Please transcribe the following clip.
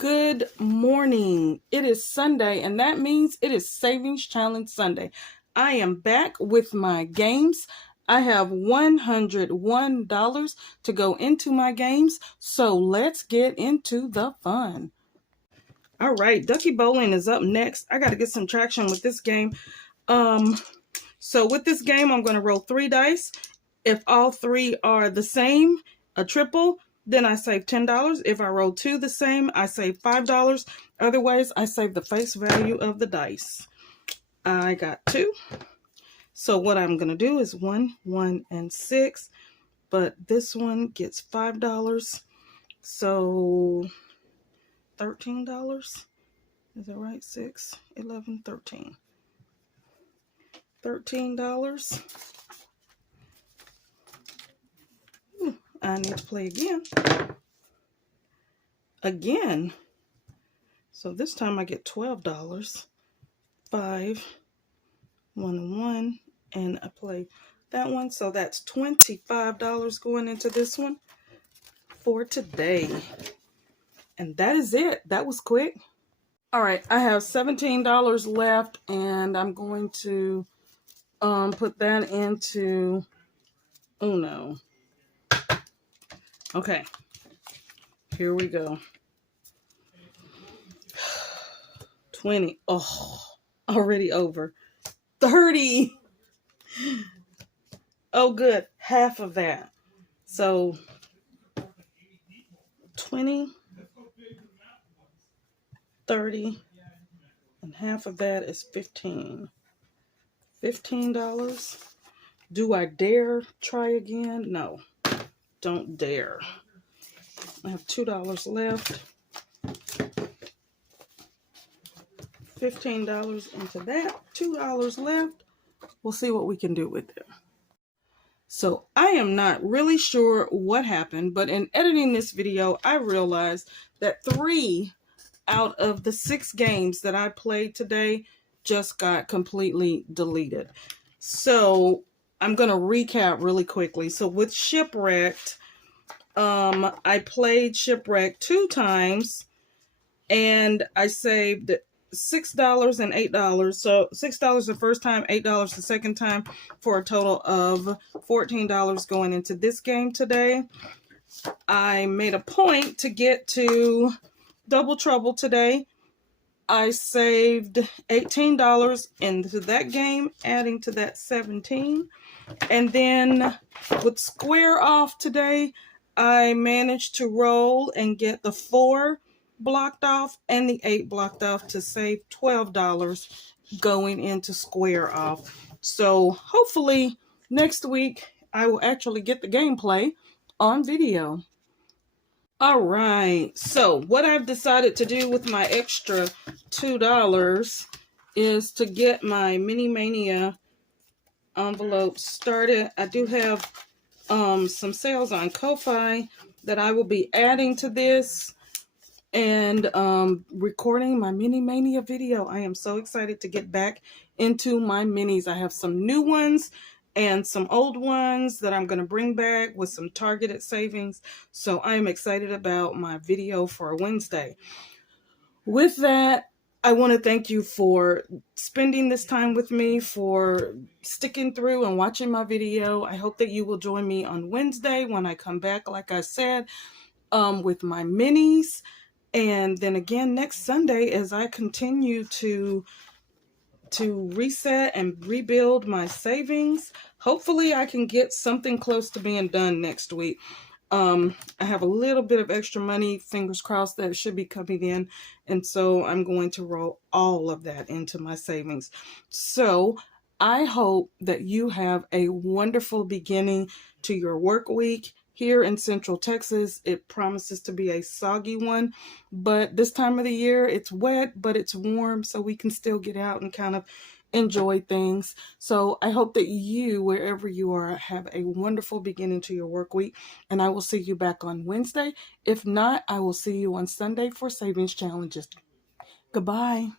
Good morning. It is Sunday, and that means it is Savings Challenge Sunday. I am back with my games. I have $101 to go into my games, so let's get into the fun. All right, Ducky Bowling is up next. I got to get some traction with this game. So with this game, I'm going to roll 3 dice. If all 3 are the same, a triple, then I save $10. If I roll 2 the same, I save $5. Otherwise, I save the face value of the dice. I got 2. So what I'm going to do is 1, 1, and 6. But this one gets $5. So $13. Is that right? 6, 11, 13. $13. I need to play again. So this time I get $12. 5, 1, and 1, and I play that one. So that's $25 going into this one for today. And that is it. That was quick. All right, I have $17 left, and I'm going to put that into Uno. Okay, here we go. 20. Oh, already over. 30. Oh, good. Half of that. So 20, 30, and half of that is 15. $15. Do I dare try again? No, don't dare. I have $2 left. $15 into that. $2 left. We'll see what we can do with it. So I am not really sure what happened, but in editing this video, I realized that 3 out of the 6 games that I played today just got completely deleted. So I'm going to recap really quickly. So with Shipwrecked, I played Shipwrecked 2 times, and I saved $6 and $8. So $6 the first time, $8 the second time, for a total of $14 going into this game today. I made a point to get to Double Trouble today. I saved $18 into that game, adding to that 17. And then with Square Off today, I managed to roll and get the 4 blocked off and the 8 blocked off to save $12 going into Square Off. So hopefully next week I will actually get the gameplay on video. All right, so what I've decided to do with my extra $2 is to get my Mini Mania envelope started. I do have some sales on Ko-Fi that I will be adding to this, and recording my Mini Mania video. I am so excited to get back into my minis. I have some new ones and some old ones that I'm going to bring back with some targeted savings. So I am excited about my video for Wednesday. With that, I want to thank you for spending this time with me, for sticking through and watching my video. I hope that you will join me on Wednesday when I come back, like I said, with my minis. And then again next Sunday as I continue to reset and rebuild my savings. Hopefully I can get something close to being done next week. I have a little bit of extra money, fingers crossed, that should be coming in. And so I'm going to roll all of that into my savings. So I hope that you have a wonderful beginning to your work week. Here in Central Texas, it promises to be a soggy one, but this time of the year, it's wet, but it's warm, so we can still get out and kind of enjoy things. So I hope that you, wherever you are, have a wonderful beginning to your work week, and I will see you back on Wednesday. If not, I will see you on Sunday for Savings Challenges. Goodbye.